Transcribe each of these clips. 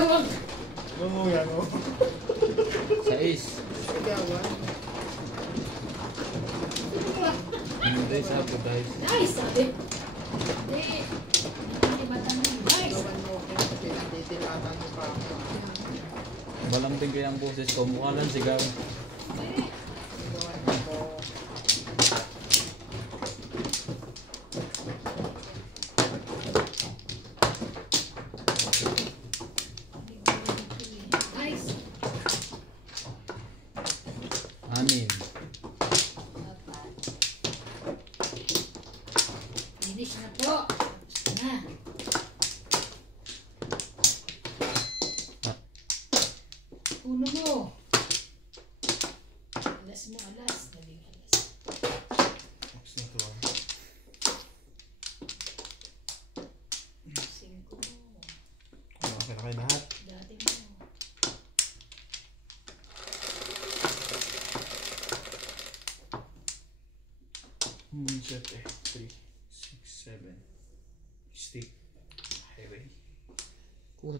naman. Oo, yan o. 6. Hindi, sabi guys. Nice, sabi. Hindi. Hindi matangin. Nice. Malambing kaya ang boses ko. Mukha lang sigaw. Nice. 6. Finish na po. Gusto na. Uno mo. Alas mo, alas. Daling alas. Box na to. 5 mo. Okay na kayo lahat. Dati mo. Moonshot eh. 3, 6, 7. Stick. Highway. 4.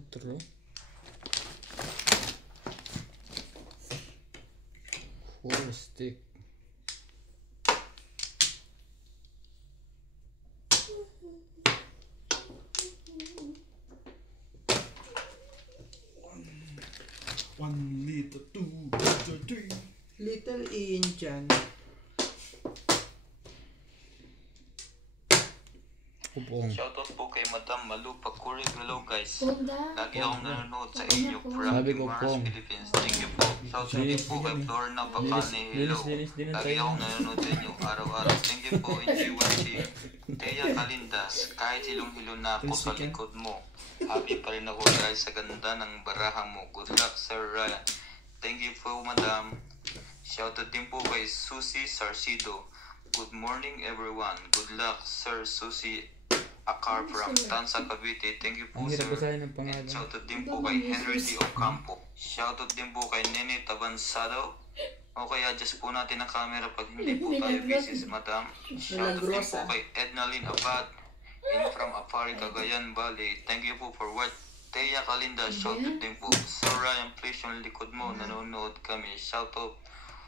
4 stick. One liter, 2 liter, 3. Little Indian. Kupong. Shoutout po kay Madam Malu Pakuri. Hello guys. Ponda. Lagi akong nanonood sa inyo from Sabi ko, Mars, Pong. Philippines. Thank you po. Shoutout po kay Florna Pacane. Hello. Linis Lagi akong nanonood sa inyo araw-araw. Thank you po. Enjoy watching. Teya Kalindas. Kahit hilong-hilo na ako sa likod mo. Happy pa rin ako dahil sa ganda ng baraha mo. Good luck, Sir Ryan. Thank you po, Madam. Shoutout din po kay Susie Sarcido. Good morning, everyone. Good luck, Sir Susie Akar from Tansa, Cavite. Thank you po, Ang hirap sir. basahin ng And pangalan. shoutout din po kay Henry D. Ocampo. Shoutout din po kay Nene Tabansado. O kaya adjust po natin ang camera pag hindi po tayo busy, madam. Shoutout din po kay Edna Lynn Abad in from Apari, Cagayan Valley. Thank you po for what Teya Kalinda. Shoutout din po. Sir Ryan, please yung likod mo. Nanonood kami. Shoutout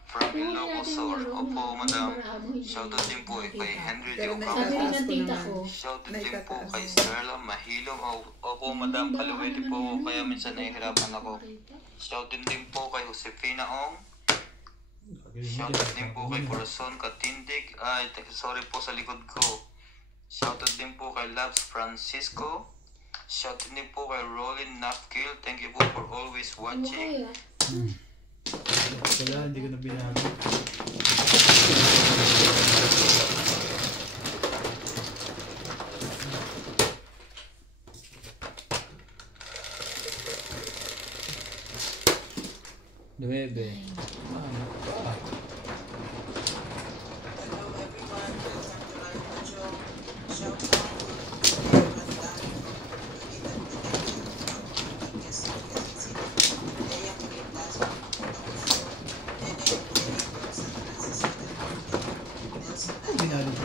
from Ilocosor. Opo, madam. Shoutout din po kay Henry D. Sabi Ocampo. rin ng tita ko. Shoutout din po kay Starla Mahilong. Opo, madam. Paluwete po ako kaya minsan nahihirapan ako. Shoutout din po kay Josefina Ong. Shoutout din po kay Corazon Katindig. Ay, sorry po sa likod ko. Shoutout din po kay Labs Francisco. Shoutout din po kay Rolin Nafkil. Thank you po for always watching. Wala, hindi ko na binago. Nuebe. Hello everyone, welcome to my video. Shout out Binalo ko.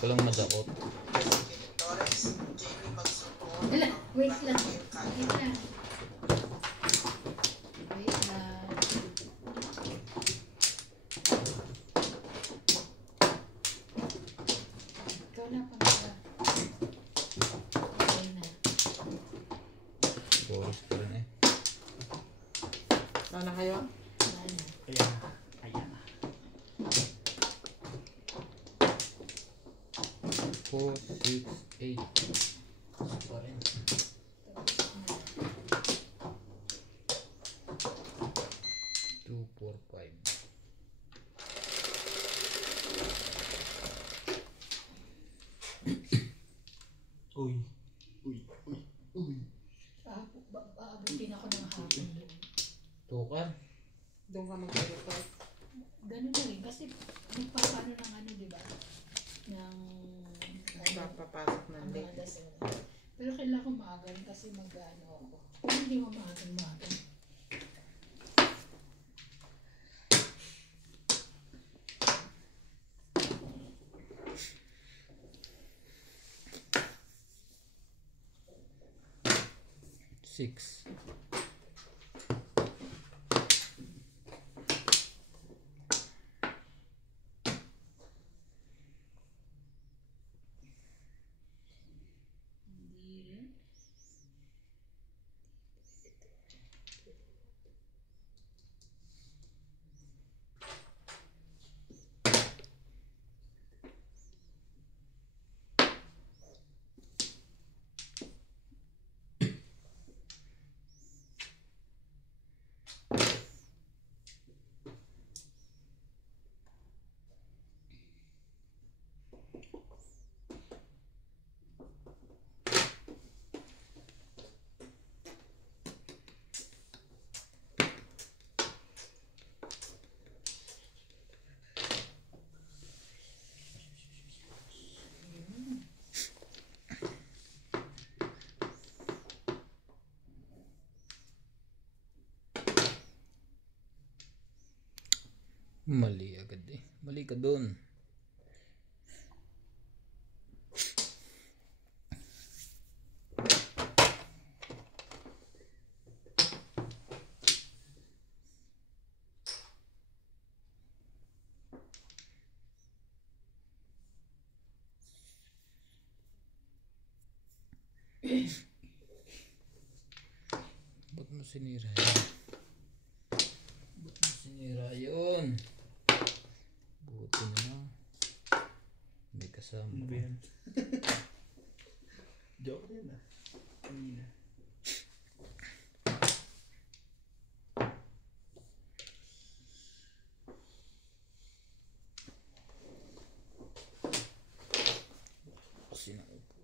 Walang madakot. Wala, wait lang. Wait lang. Wait lang. Ikaw na pa nga. Okay na. Boris pa rin eh. Ano kayo? Wala na. Ayan. Ayan. 4, 6, 8. Pa rin. 2, 4, 5. Uy. Uy. Uy. Uy. Aabutin ako ng hapon doon. Tukar. Doon ka mag-report. Ganun na rin. Kasi nagpapano ng ano, di ba? Ng Papapasok ng Ang late. mga dasal. Pero kailangan ko maagan kasi mag-ano ako. Kung hindi mo maagan. Six. Hindi rin. Mali agad eh. Mali ka dun. Ba't mo sinira yun? Ba't mo sinira yun? Buti na lang. May kasama Ano ba ko. yan? Joke yan ah. Kanina. Kasi naupo.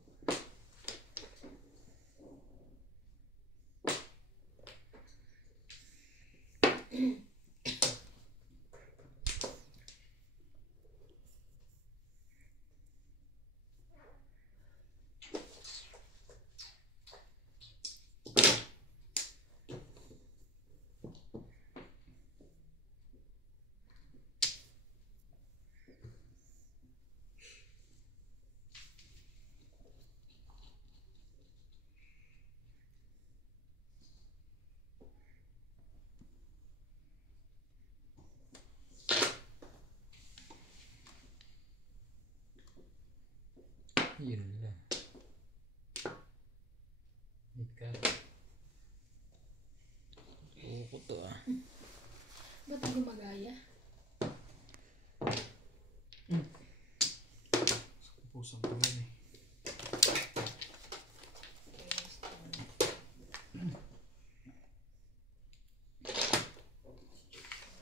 Yun lang. Ika. Puko to ah. Ba't ako magaya? Pusang ko yan eh.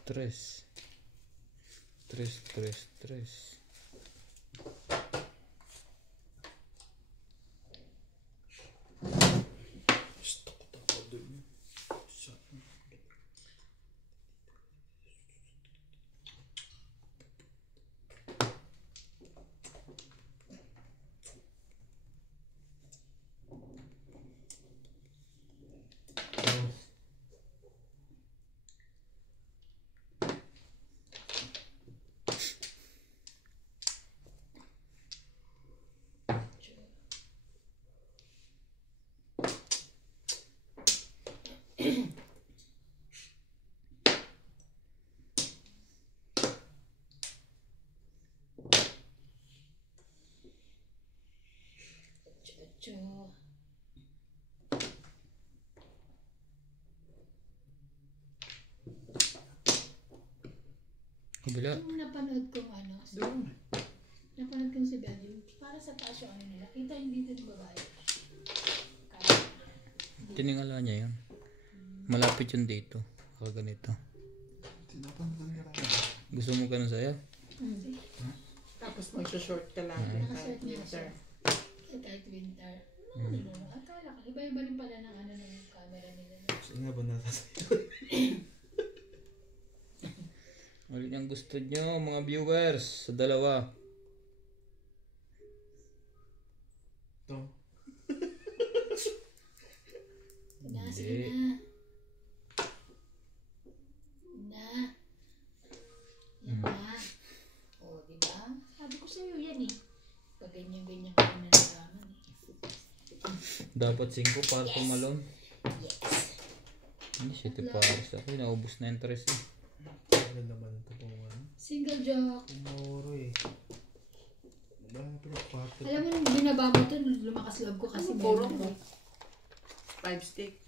Tres. Tres, tres, tres. Stuck ako dun. Cho. Kabila. Yung napanood kong ano, Doon. napanood kong si Belgium, para sa taas yung ano nila. Kita hindi din babae. Kaya, Tiningala niya yun. Malapit yun dito. Kaya ganito. Tinapandan ka lang. Gusto mo ganun sa'yo? hindi. Tapos mag-short ka lang. Nakasuot Kahit niya siya. winter. Kahit winter. Ano, akala ko. Iba-iba rin pala ng ano ng camera nila. Saan nga ba natasayo? Alin ang gusto nyo mga viewers sa dalawa? to. Sige na. Na. Yan na. O, diba? Sabi ko sa'yo yan eh. Pag ganyan-ganyan ka na nalaman eh. Dapat 5 para tumalon. Yes. Hindi, 7 pares ako. Naubos na yung 3 eh. Tagal naman ito po. Single jack. Umuro eh. Pero 4. Alam mo, nung binaba mo ito, lumakas loob ko kasi Puro meron mo. ko. 5 stick.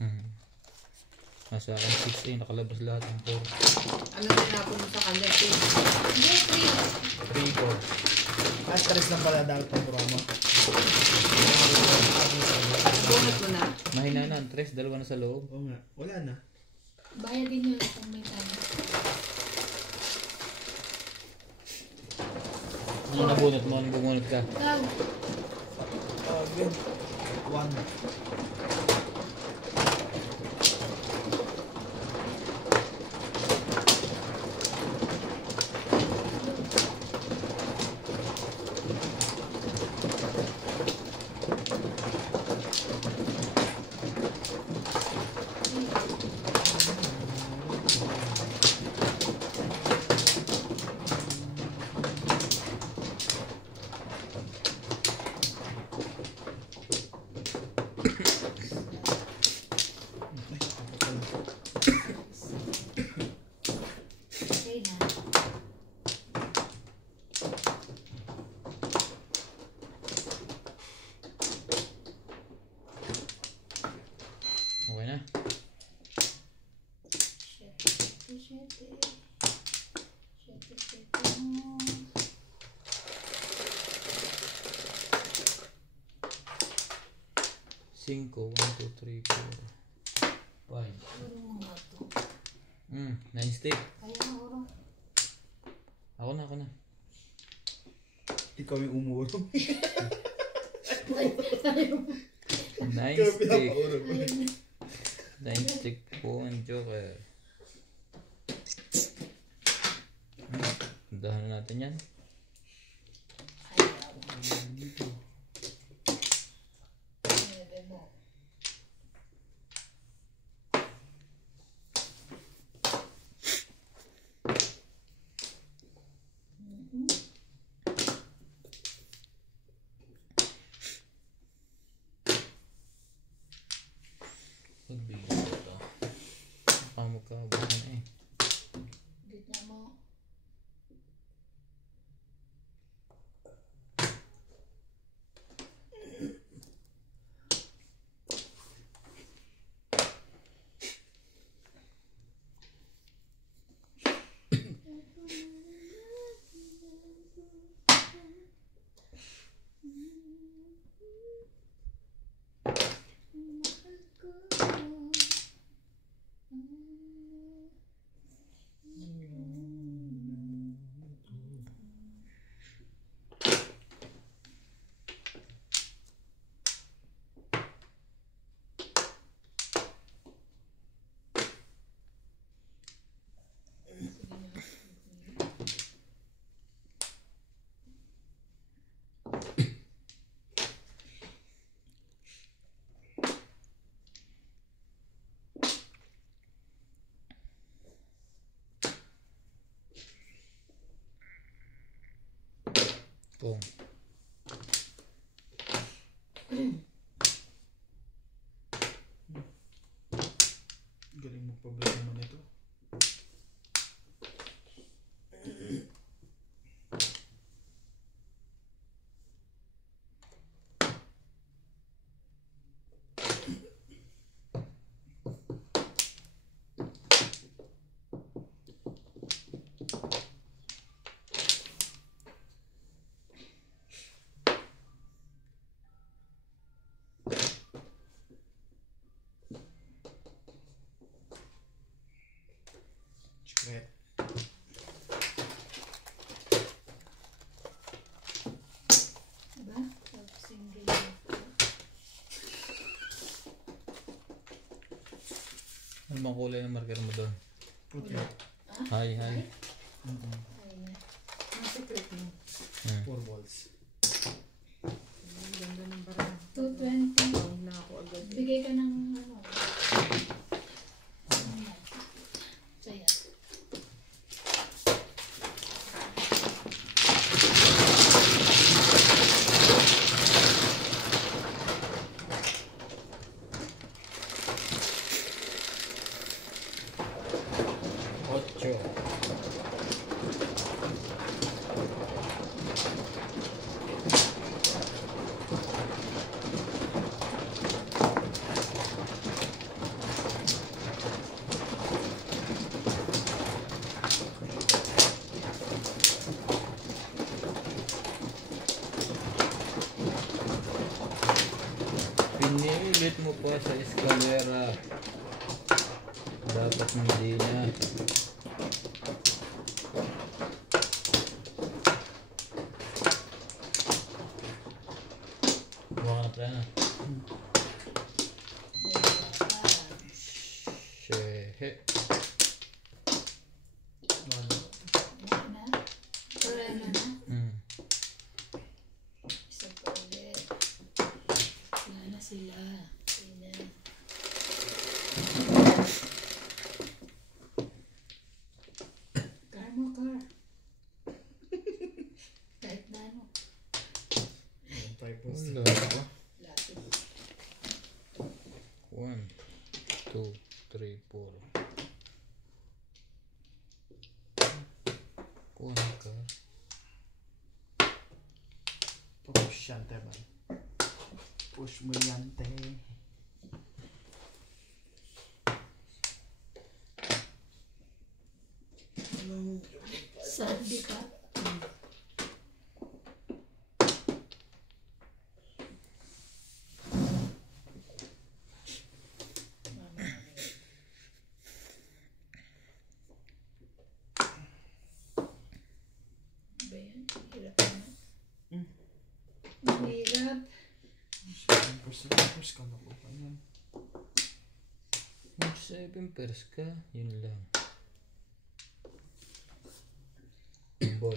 Nasa akin 6 eh. Nakalabas lahat ng 4. Ano tinapon mo sa kanya? Hindi, 3 ko. At 3 lang pala dapat pang promo. Bunot mo na. Mahina na ang 3. 2 na sa loob. Oo nga. Wala na. 3. Bayad din yun kung may time. Ano nabunot mo? Anong bumunot ka? Ikaw. Again. 1. Okay na. Okay na. Shete. 5. 1, 2, 3, 4, 5. Uro mo nga to. 9 stick. Kaya nga, uro. Ako na. Ikaw yung umuro. 9 Ikaw stick. pinapauro ko. 9 stick po ang joker. Dahan na natin yan. Ayaw. Nebe mo. Pagbigo ito. Baka magkabot na eh. Gitna mo. Pong. Galing magpa-vlog naman ito. Secret. Diba? Single jack. Ano bang kulay ng marker mo doon? Puti. Hi. Ay na. Ang secret mo. 4 balls. Ang ganda ng parang. 2. Ikabit mo pa sa eskalera. Dapat hindi na. Buka na pala na. Shehe. Ano? Wala na. Isa pa ulit. Wala na sila. Sila. Car mo, car. Kahit na ano. Typos. Wala pa. Lapit. 1, 2, 3, 4. Kuha ka. Push yan, te, man. Push mo yan, te. Sabi ka. Ba yan? Hirap na. Mahirap. 7% push ka na po pa yan. Mag 7 pairs ka. Yun lang. Ball.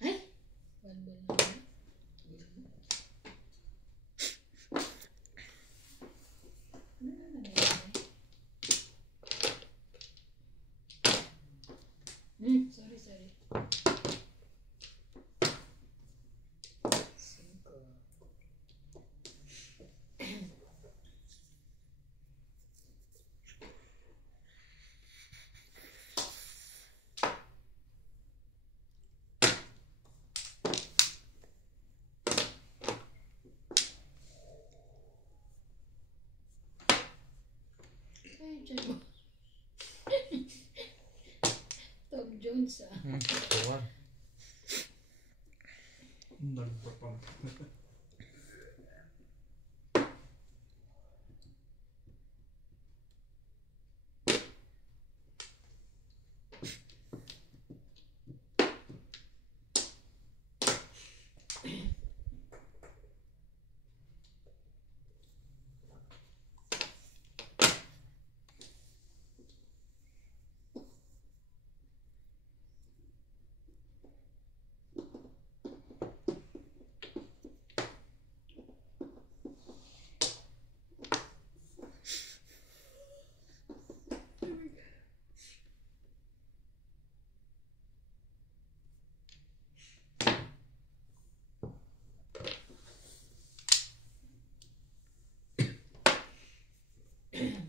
Ay! One ball na ba? Ano na nangyayari? Sorry. Cinco. Ay, dyan mo. Tom Jones, ah. Kuha. Nagpapam.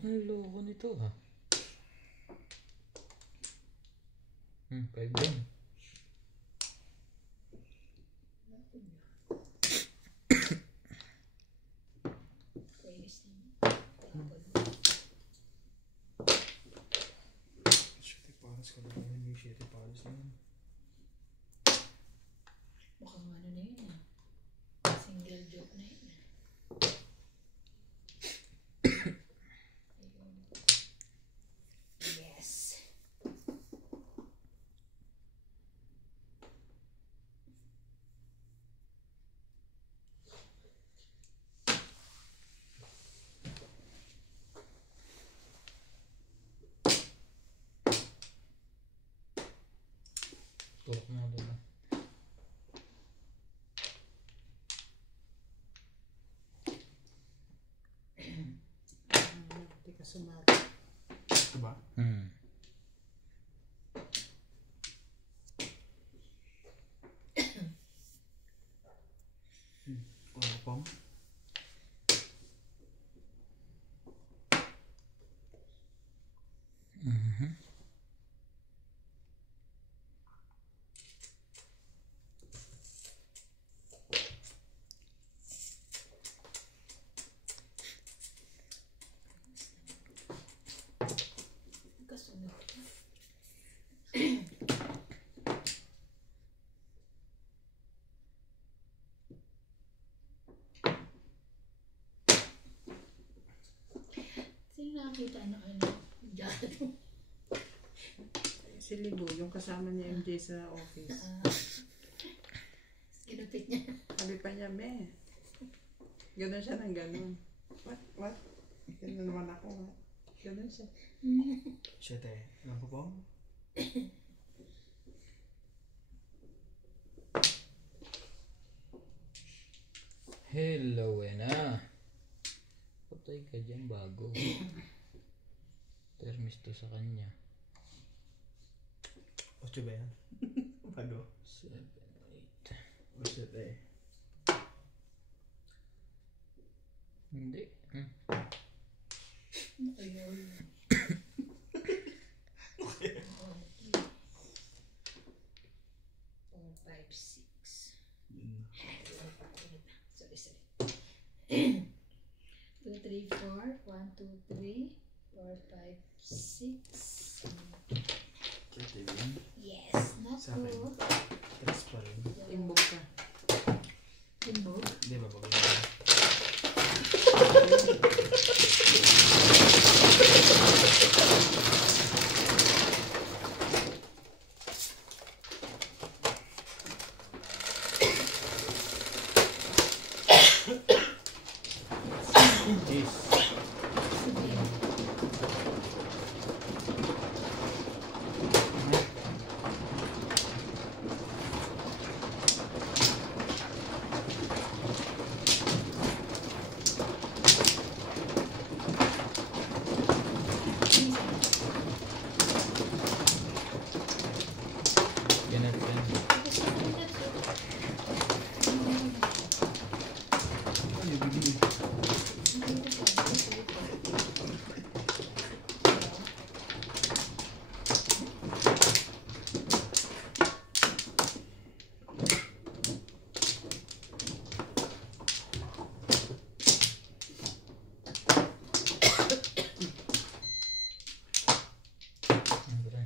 Ang loko nito ah. 5 din. Kainis naman. Shitty pares ka na yun. May shitty pares na yun. Mukhang ano na yun, ah. Single joke na yun, ah. Ayun. Yes. Turok mo doon ah. Hindi ka sumali. Ito ba? Pam. Kasunod. makita ano. Diyan. Si Libo, yung kasama ni MJ sa office. Kinupit niya. Sabi pa niya, me. Ganon siya ng ganon. What? Ganon naman ako, what? Ganon siya. Siete. Ilan po po? Hello, Ena. Patay ka dyan bago. Termis to sa kanya. 8 ba yan? Bago. 7, 8. O siete. Hindi. Ayun. Okay. 4, 5, 6. Yun. Sorry. 2, 3, 4. 1, 2, 3. 4, 5, 6. Siete yun. Yes. Sa akin. Naku. 3 pa rin. Timbog ka. Timbog. Hindi ba bago? Yes. Ganun yan. Ay, bigyan.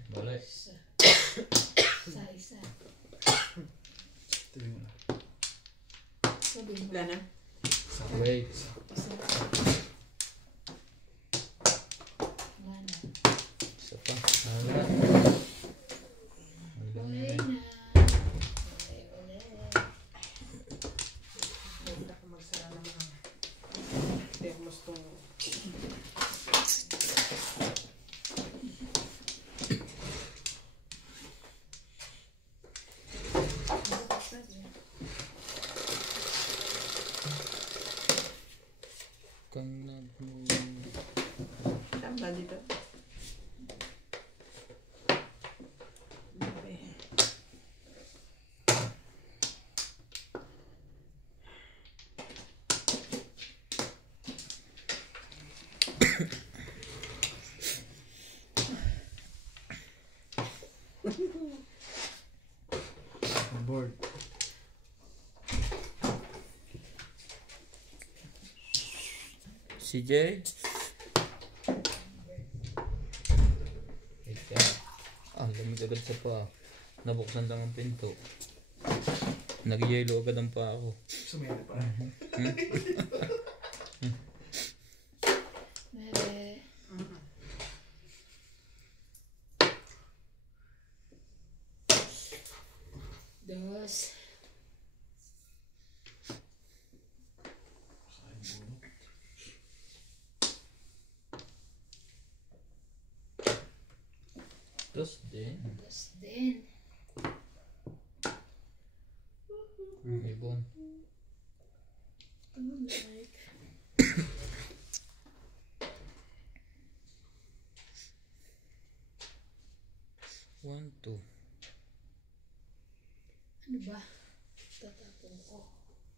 Balik. Isa. Tabi mo na. Sabi mo. Wala na? Wait. Isa. Mana. Isa pa. Wala. Wala na Ulit rin. na. Ulit. Huwag ako magsara ng mga thermos tong... Kang Tamba dito. Board. CJ? Wait ka. Lamig agad sa pa. Nabuksan lang ang pinto. Nag-yelo agad ang pa ako. Sumili pa. Mere. Dos. Tapos din. Dos din. Ibon. Like. 1, 2. Ano ba? Tatapon ko.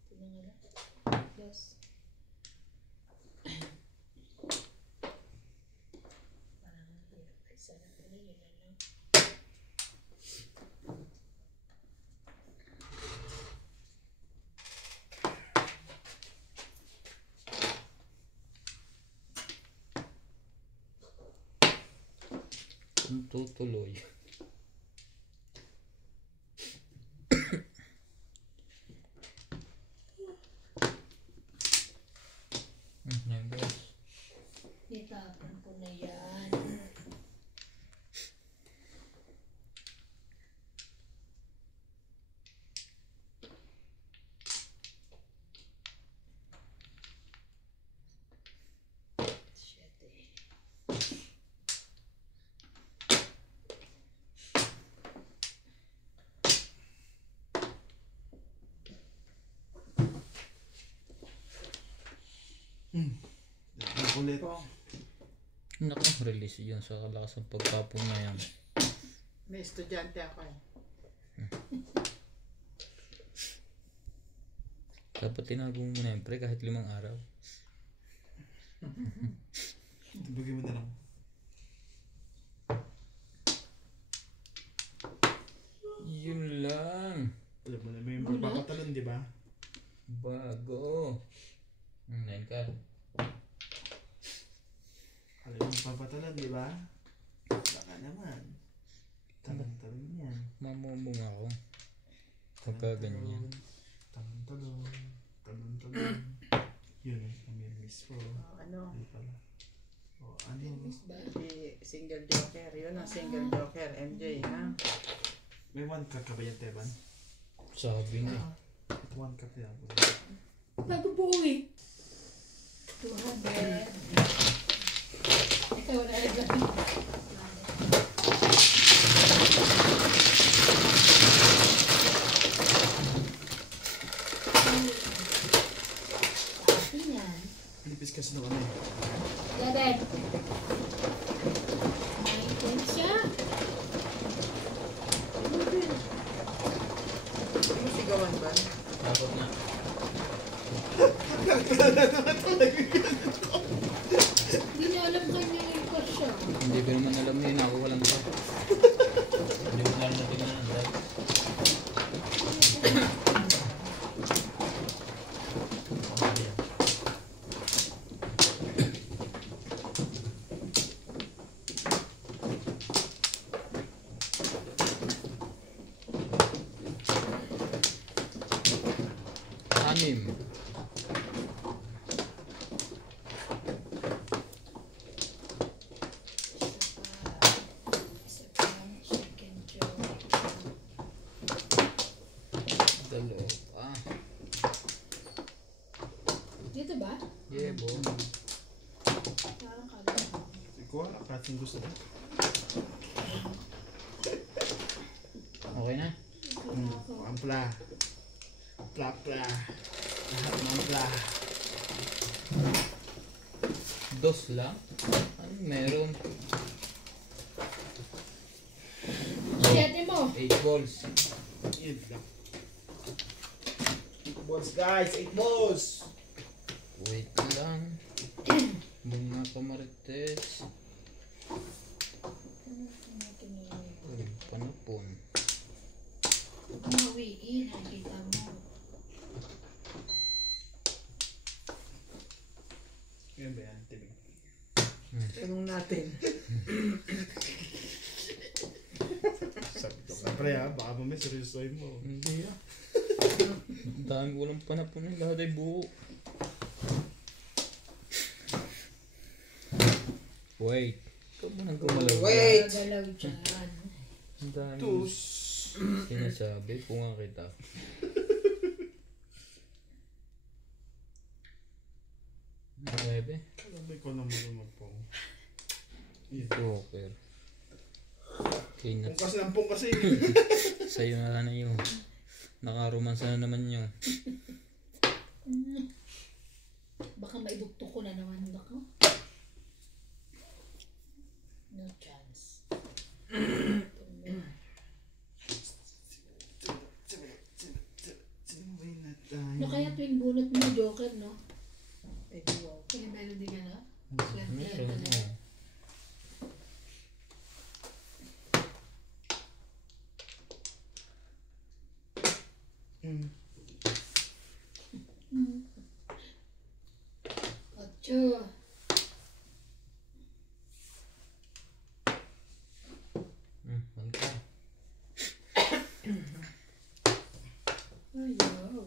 Ito na nga lang. Dos. Parang ang hirap. Ay, sana pala yun na lang. Kung tutuloy. Yan guys. Itapon ko na ulit. Po. Naka-release yun sa kalakas ng pagkapong na yan. May estudyante ako eh. Dapat tinago mo na yun, pre, kahit 5 araw. Tubigin mo na lang. Yun lang. Alam mo na ba yung pagpapatalon, di ba? Bago. Ngayon ka. Alam mo yung pagpapatalon, di ba? Baka naman. Talon-talon yan. Mamumong ako. Pagka ganyan. Talon-talon. Talon-talon. Yun eh, namimiss ko. Ano? Hindi pala. O ano? Miss ba? Si single joker. Yun ang single joker. MJ, ha? May 1 cup ka ba yan, Teban? Sabi nga. 1 cup yan. Bago po eh. 200. Ikaw na rin lang. Pilipis kasi ng ano eh. Dadan. Naintin siya. Hindi mo sigawan ba? Dapat na. Hindi niya alam kanya yung siya. Hindi ko naman alam yun. Ako walang ka. Hindi ko alam na tingnan. Anim. Isa pa. Chicken joke. Dalawa. Dito ba? Yeah, bo. Parang kala. Ikaw, akating gusto mo. Okay na? Ampla. Pla-pla. Lahat ng ampla. 2 lang? Ano meron? Siyete mo. 8 balls. Yun lang. 8 balls guys! 8 balls! Wait lang. Bunga pa marites. Uy, panapon. Umawiin. Nakikita mo. Yan ba yan? Tibig. Tanong natin. Sabi ko ka pre ha, baka mamaya seryosoy mo. Hindi ah. Ang dami ko lang panapon ng lahat ay buo. Wait. Ikaw mo nang gumalaw. Wait. Gagalaw dyan. Ang dami. Tus! Sinasabi ko nga kita. Nuebe. Kalabay ko na mo po. Joker. Okay na. Pungkas ng pungkas eh. Sa'yo na yun. Nakaromansa na naman yun. Baka maibugto ko na naman ako. No chance. No, kaya tuwing bunot mo, Joker, no? Eh, wow. Kaya meron din ka na? Swerte Meron ka na. mo. Ocho. Ano ka? Ayaw.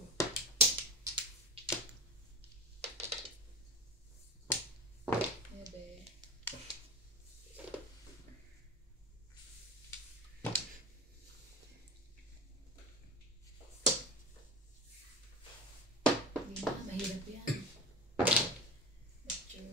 Ebe. Hindi na, mahirap yan. Ocho.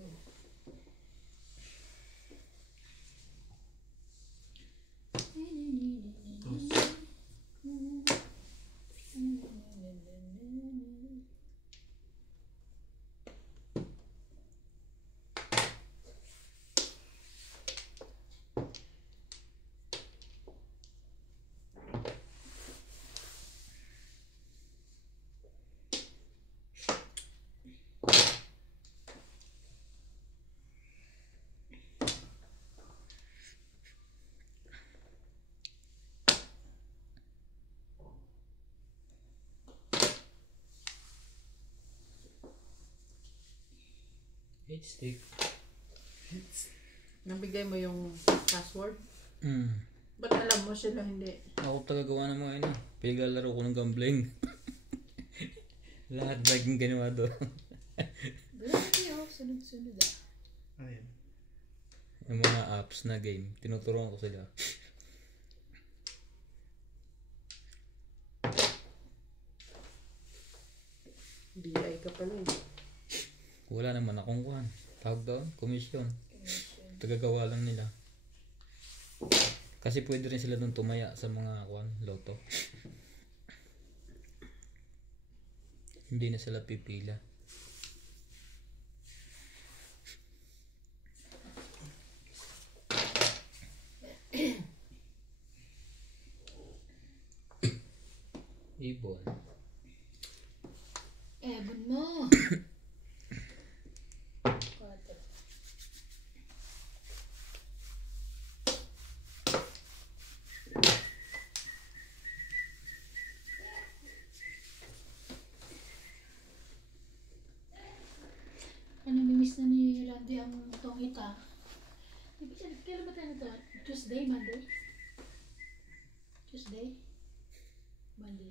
Hit stick. Nabigay mo yung password? Hmm. Ba't alam mo sila hindi? Ako tagagawa ng mga ano. Pinaglalaro ko ng gambling. Lahat bike yung ginawa doon. Grabe oh, sunod-sunod ah. Ayun. Yung mga apps na game. Tinuturuan ko sila. BI ka pala eh. Wala naman akong kuhan. Tawag doon, komisyon. Commission. Tagagawa lang nila. Kasi pwede rin sila doon tumaya sa mga kuhan, loto. Hindi na sila pipila. Ibon. Ebon mo. 4. Namimiss na ni Randy ang tongita. Kailan ba tayo nito? Tuesday, Monday? Tuesday? Monday.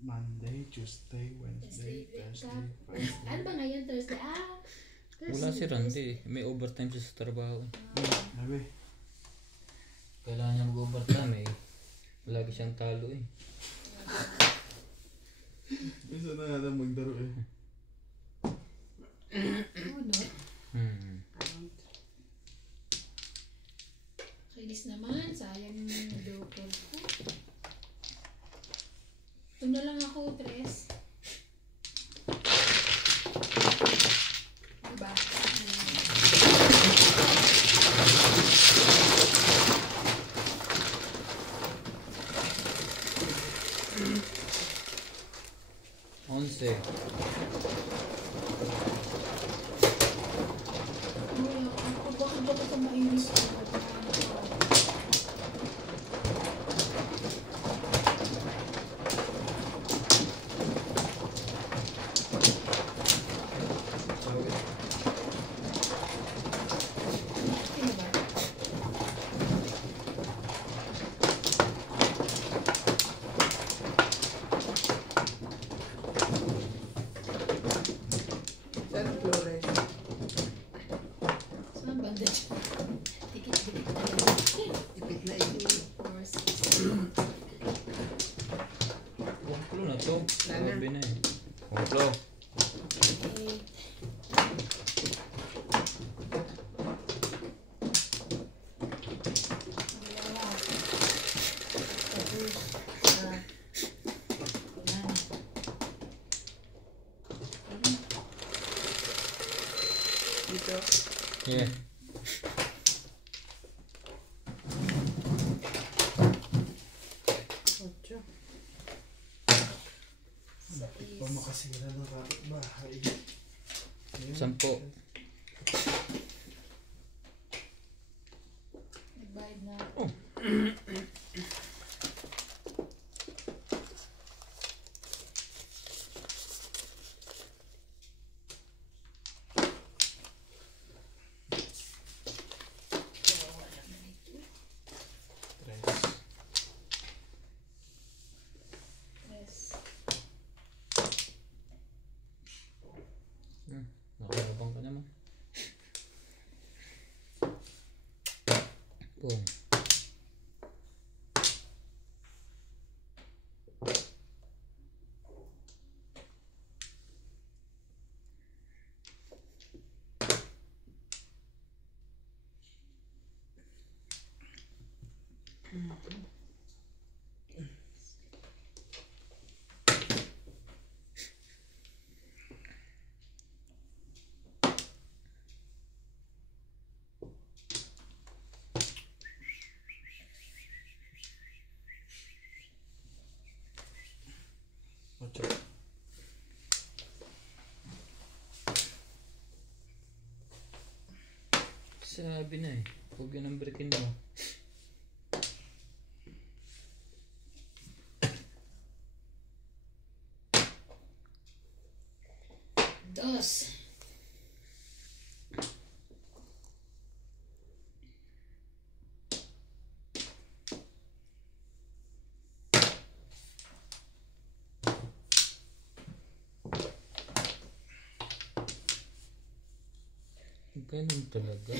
Monday, Tuesday, Wednesday, Thursday, Friday. Ano ba ngayon? Thursday? Thursday. Wala si Randy. May overtime siya sa trabaho. Sabi, Kailangan niya mag-overtime eh. Lagi siyang talo eh. isa na nga lang magdaro eh. Oo, no? Kainis naman. Sayang yung local ko. Ito na lang ako, Tres. Diba? 11. Bakit ba ito mainis ko? Ano ba? Saan Flores? Saan banda dyan? Dikit-dikit talaga. Ipit na ipit. 4, 6. Kumplo na to. Lana. Sabi na eh. Kumplo. 8. Dito. Yeah. Ocho. Pa makasira ng kapitbahay. Ayun. 10. Nagbayad na ako. Tres. Yes. Nakalabang ka naman. Boom. Ocho. Sabi na eh. Huwag yun ang breakin mo. Diyos. Ganun talaga.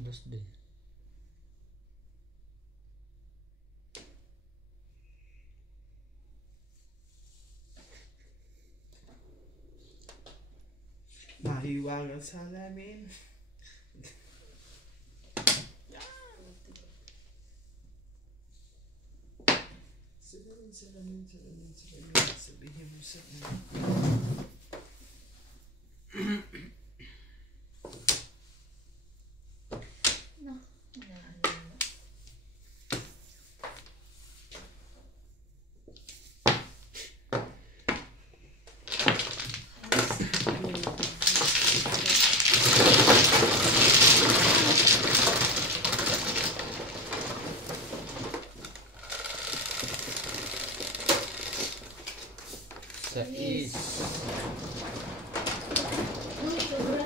Das din. Mahiwagang salamin. Salamin. Sabihin mo sa No. Sais. Uy, sobra.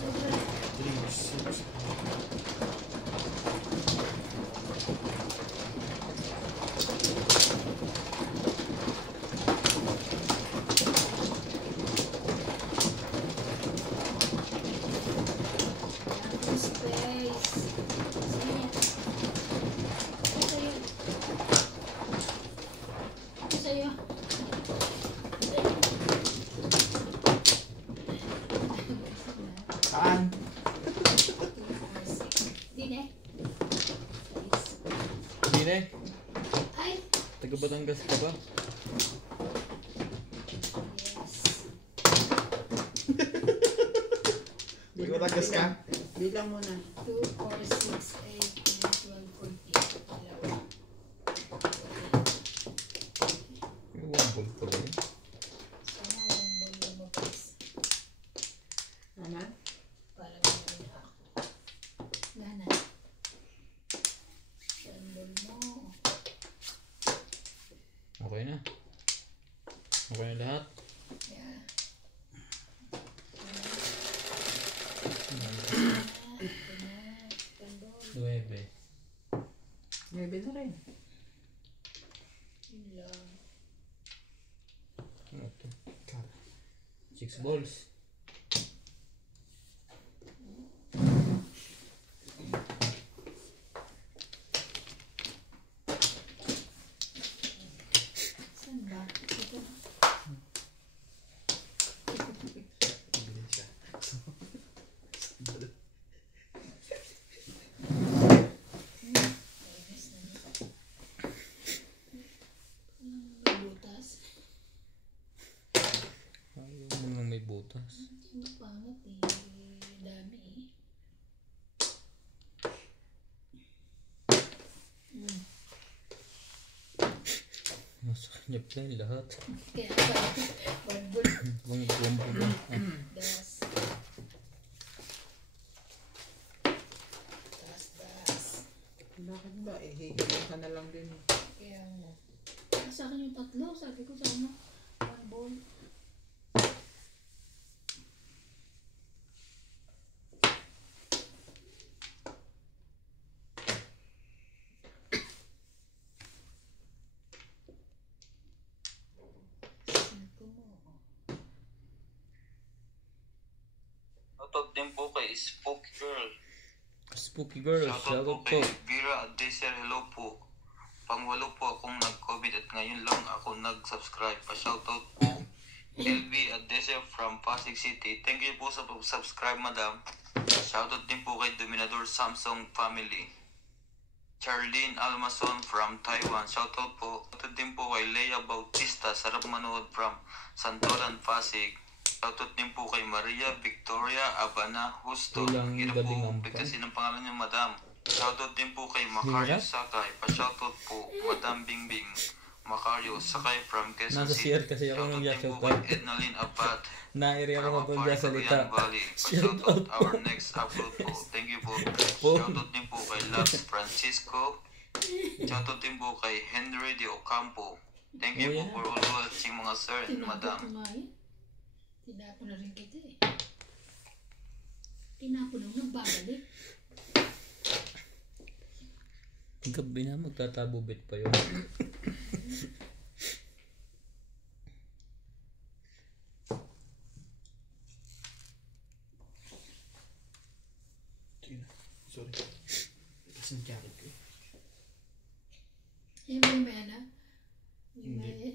Sobra. 3, 6. Ang space. Sige. Ito sa'yo. Ito sa'yo. Saan? Dine. Hindi na eh. Ay. Taga Batangas ka ba? Yes. Batangas ka? Bilang mo na. 2, 4, 6, 8, 9, 12, 14. Dalawa. Yung wambol pala yun. Sana one ball lumabas. Ano? Para gano'n ako. Gana. One ball mo. Okay na. Okay na lahat. Yeah. Nuebe. Maybe na rin. Yun lang. Ano to? 6 balls. Saan ba? Ito. Bilhin siya. Ayos na niya. May butas. Ayaw mo nang may butas. Ang pangat eh. Dami eh. Nasa kanya pa yung lahat. Kaya one ball. Wambol. Das. Das. Bakit ba? Eh, hihigil ka na lang din. Kaya mo. Sa akin yung tatlo. Sabi ko sana. One ball. Sabi mo. Shoutout din po kay Spooky Girl. Spooky girl. Shoutout po Shoutout kay po. Vera Adeser. Hello po. Pangwalo po akong nag-COVID at ngayon lang ako nag-subscribe. Pa-shoutout po. LB Adeser from Pasig City. Thank you po sa subscribe, madam. Shoutout din po kay Dominador Samsung Family. Charlene Almason from Taiwan. Shoutout po. Shoutout din po kay Leia Bautista. Sarap manood from Santolan, Pasig. Shoutout din po kay Maria Victoria Abana Justo. Ilang Hirap galing po ang bigkasin ang pangalan niya, madam. Shoutout din po kay Macario Hirap? Sakay. Pa-shoutout po, Madam Bingbing. Macario Sakay from Quezon Nasa City. CR kasi ako nung Shoutout din po shoutout. kay Ednalyn Abad Na-area ko from kapag Apari, salita. Cagayan Valley. Shoutout our next upload po. Thank you po. Shoutout din po kay Labs Francisco. Shoutout din po kay Henry de Ocampo. Thank you po for all watching mga sir and madam. Tinapon ko nga yun. Tinapon na rin kita eh. Tinapon na nagbabalik. Gabi na magtatabubit pa yun. Sige na. Sorry. Kasi yung jacket ko. Yung may ano? Yung Hindi. may...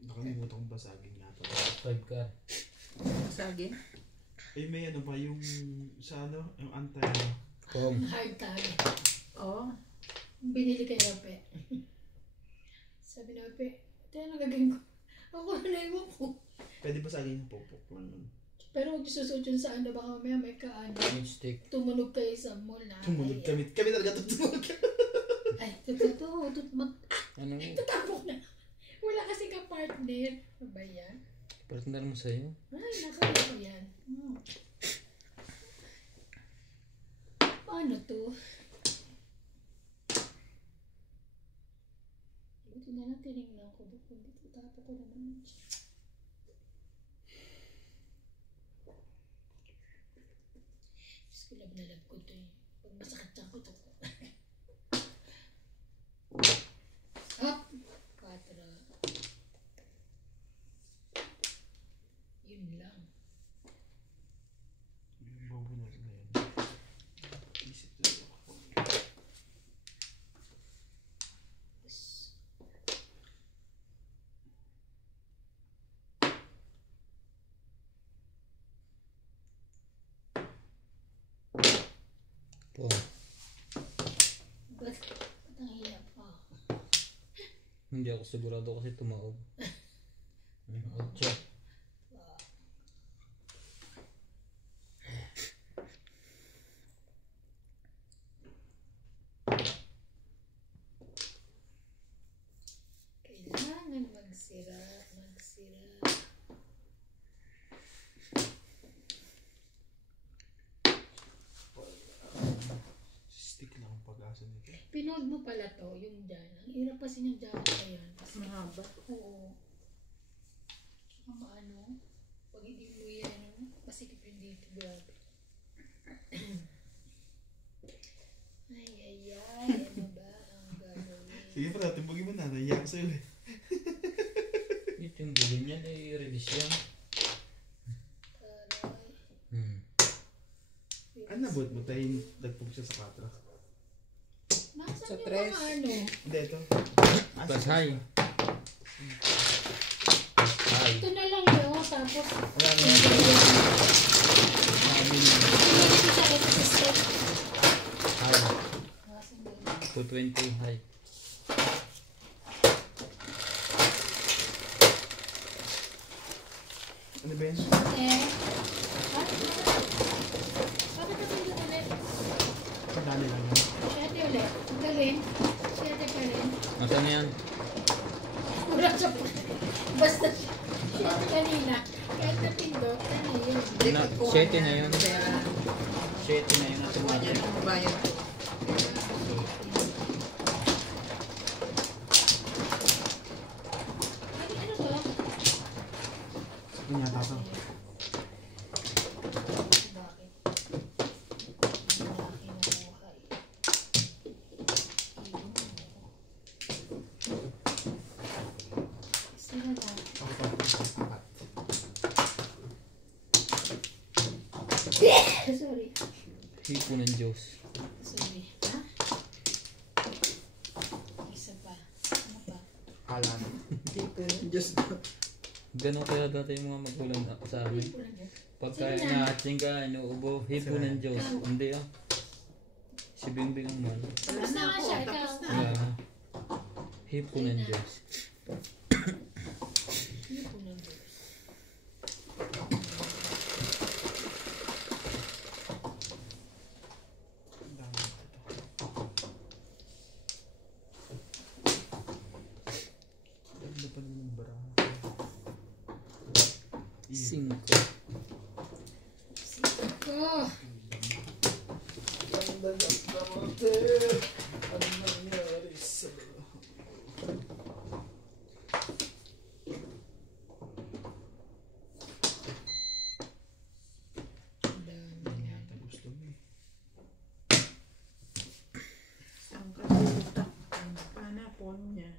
Nakalimutan kong basagin nga to. 5 ka. Sagi. Eh, may ano ba yung sa ano? Yung anti Pom. Hard target. Oo. Binili kay Ope. Sabi na Ope, tayo nagagawin ko. Ako na naiwan ko. Pwede basagin yung popok lang nun. Pero huwag susunod yun sa ano, baka mamaya may kaano. Stick. Tumunog kayo sa mall na. Tumunog kami. Kami talaga tumunog. Ay, totoo. Ano? Tatapok na. Wala kasi ka partner. Ano ba yan? Partner mo sa'yo? Ay, nakaya ko yan. Paano to? Buti na lang tinignan ko. Kundi tatapok ko naman. Diyos ko, lab na lab ko to eh. Pag masakit siya ko to. Hop! 4. Yun lang. Yung bobo na rin na yun. Isip na ako. Yes. Pom. Ba't ang hirap pa? Hindi ako sigurado kasi tumaob. 8. Kailangan magsira. Stick lang ang pag-asa nito. Pinold mo pala to, yung dyan. Ang hirap kasi ng jacket na yan. Kasi, Mahaba. oo. Tsaka maano, pag hindi mo yan, masikip yung dito, grabe. Ay, ano ba ang gagawin? Sige pa natin, bugin mo na. Naiyak ko sa'yo eh. Ito yung bilhin niya na i-release yan. Taray. Ano nabot mo tayo nagpug siya sa 4? Nasaan Sa yung tres. mga ano? Hindi, ito. Plus high. High. Ito na lang yun, tapos Wala na. pinili ko sa extra. High. Nasaan ba yun? 220 high. Ano ba yun? Bakit natin ulit? Kadali lang yun. Siyete ulit. Galing. Siyete pa rin. Nasaan na yan? Wala siya pa. Basta siyete kanina. Kahit napindot, ano yun? Na, 7 na yun. 7 na yun. Kuha niya ng bayan ko. Ano to? Ano yata ito? Bakit? Ang laki na buhay. Sira na. Ako pa. 4. Sorry. Hipo ng Diyos. Sorry. Ha? Isa pa. Ano pa? Kala mo. Diyos ko. Ganun kaya dati yung mga magulang sa amin. Hipo lang yun. Pagka Sige na. inahatsing ka, inuubo, hipo ng Diyos. Hindi ah. Si Bingbing ang mahal. Tapos na nga siya. Ikaw. Wala na. Hipo ng Diyos. Hipo ng Diyos. Ang dami ito. Cinco. 5. Ang dagat na mote. Ano nangyari sa... Yata gusto mo eh. Ang katutak ang panapon niya.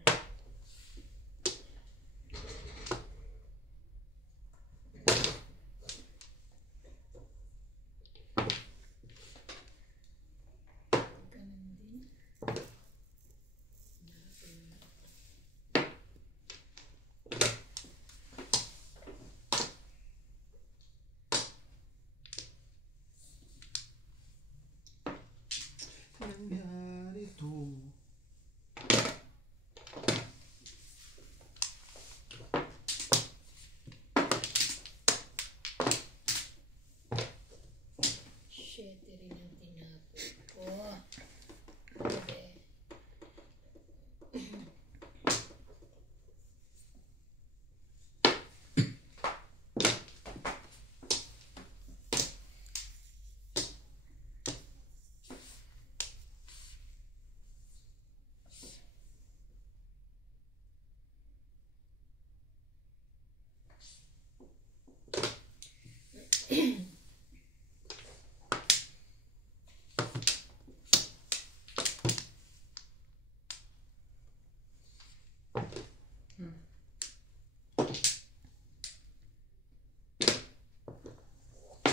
Ganun din. Nangyari to. Shit, rin ang tinapon ko. Grabe.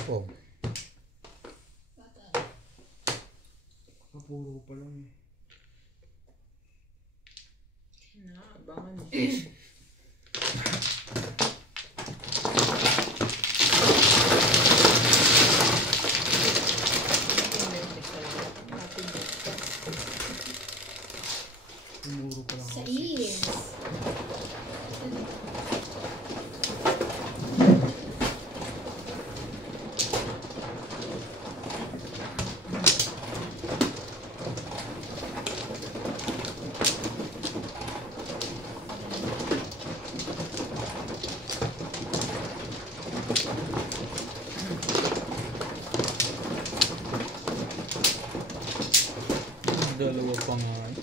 Oh. Bata. Kapuro pa lang eh. Naabangan eh. Tumuro pa lang Sa ako. is. Dalawa pa nga eh.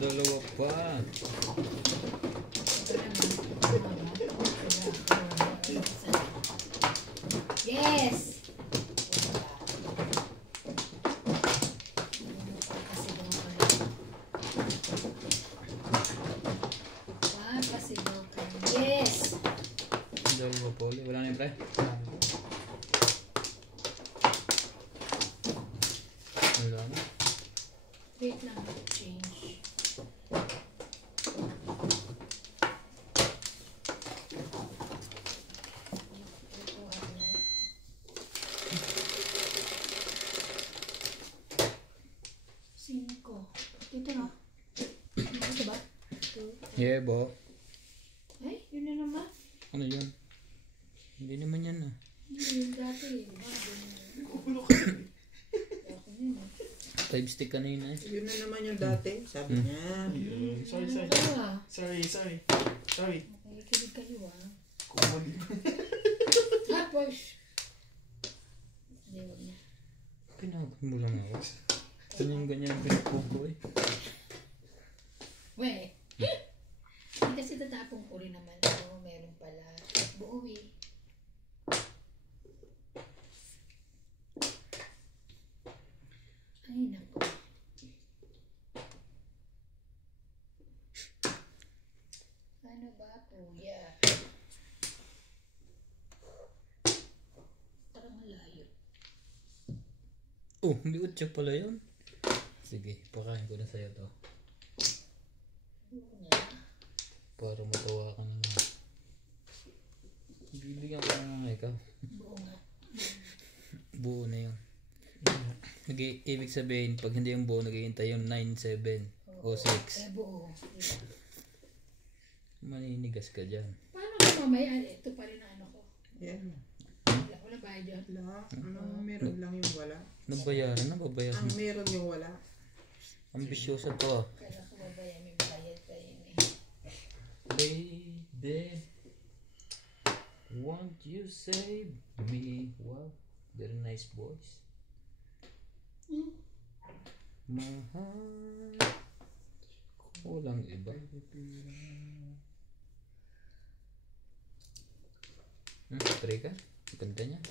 Dalawa pa. Yes! Pasigaw ka. Yes! Dalawa pa ulit. Wala na yung pre. Wala na. Wait lang, change. Cinco. Dito na. Dito ba? Yeah, bo. Ay, yun na naman. Ano yun? Hindi naman yan ah. Hindi yung dati. Ulo ka. Ako yun eh. Type stick kanina eh. Yun na naman yung dati. Sabi niya. Ayun. Sorry. Nakikinig kayo ah. Kumuli. Tapos. Hindi, wag na. Pinagod mo lang ako. Ganyan ang pinagpupo eh. Weh. Hindi kasi tatapong ko rin naman. Oo, meron pala. Buo eh. Ay, naku. Ano ba, kuya? Parang malayo. Oh, hindi utsak pala yun. Sige, pakain ko na sa'yo to. Buo nga. Para matawa ka na naman. Bibigyan ko na nga ikaw. Buo nga. Buo na yun. Ibig sabihin, pag hindi yung buo, naghihintay yung 9, 7 o 6. Buo. Diba? Maninigas ka dyan. Paano ka mamaya? Ito pa rin ano ko. Yan. Wala bayad yun. Wala. Ano, meron lang yung wala. Nabayaran na, babayaran Ang na. meron yung wala. Ambisyosa to ah. Kaya ko babaya, may bayad pa yun eh. Then, won't you save me? Wow, very nice voice. My heart. Walang iba. Try ka? Ganda niya.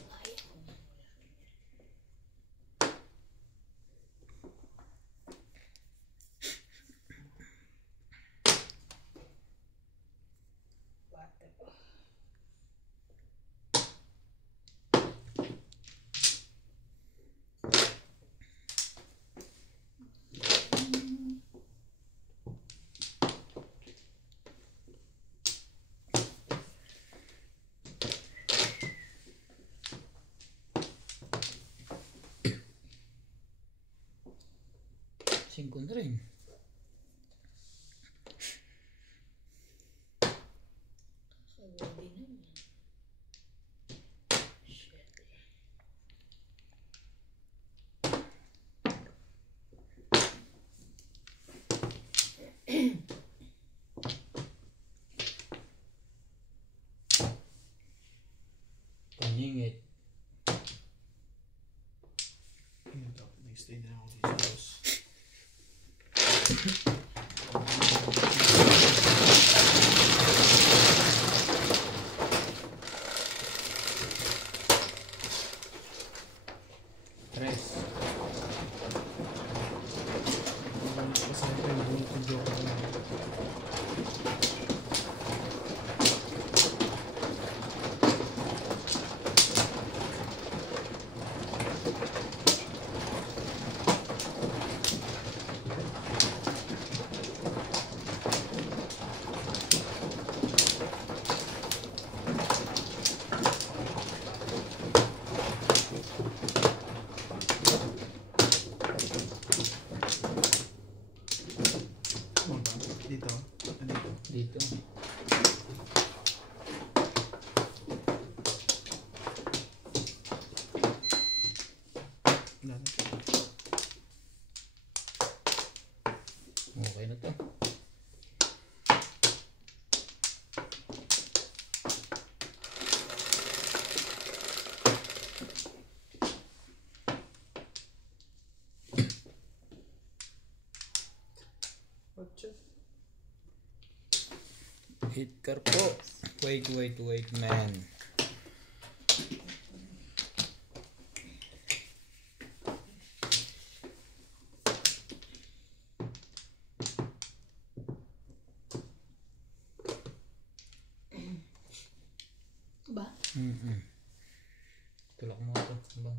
Singko na rin. Paningit. Ayun, dapat nag-stay na ako dito sa house. Tres. Kasi ito yung bunot ng joke ko lang. Ano ba? Dito? Ano dito? Dito. Wala na. Okay na to. Ocho. Hit car po. Wait, man. Ba? Tulak mo ito. Ba?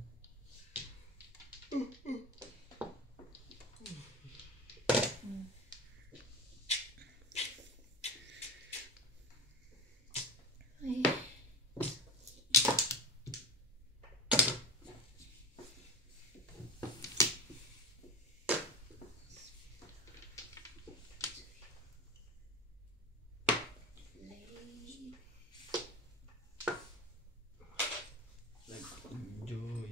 Ay. Enjoy.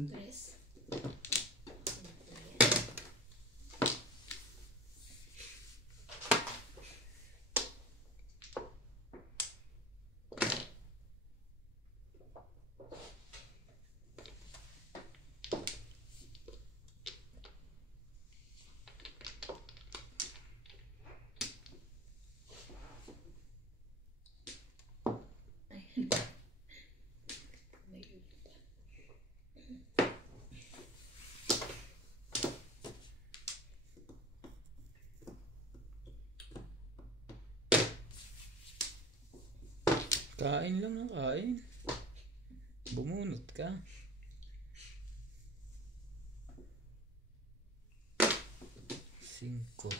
Tres. May iba. Kain lang ng kain. Bumunot ka. Cinco.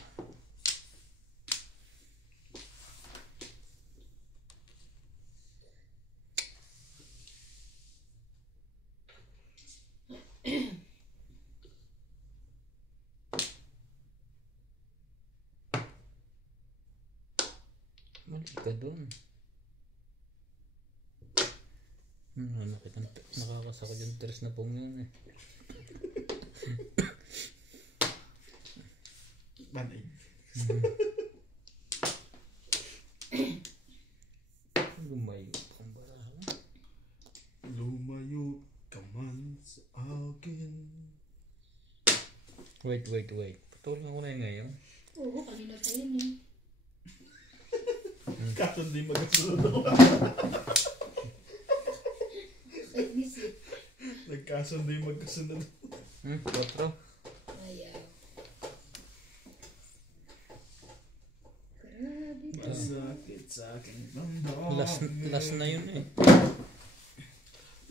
Mali ka dun. Nakakasakot yung tres na pong yun eh. Banay. Lumayo pang baraha. Lumayo ka man sa akin. Wait. Patuloy ko na yun ngayon. Oo, kanina pa yun eh. Kaso hindi magkasunod. Like this eh. Nagkaso hindi magkasunod. 4. Ayaw. Grabe. Masakit sa akin damdamin. Last na yun eh.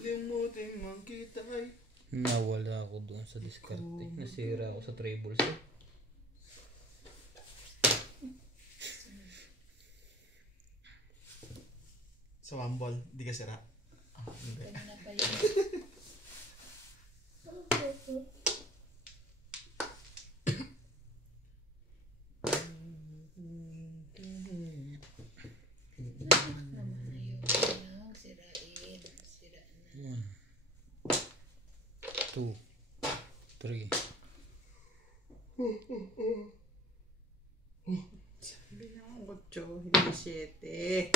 Limutin man kita ay. Nawala ako doon sa diskarte. Nasira ako sa trebles eh. Sa one ball, di ka sira. Hindi. Kanina pa yun. Ayaw lang sirain. Sira na. 2, 3. Sabi ng 8, hindi 7.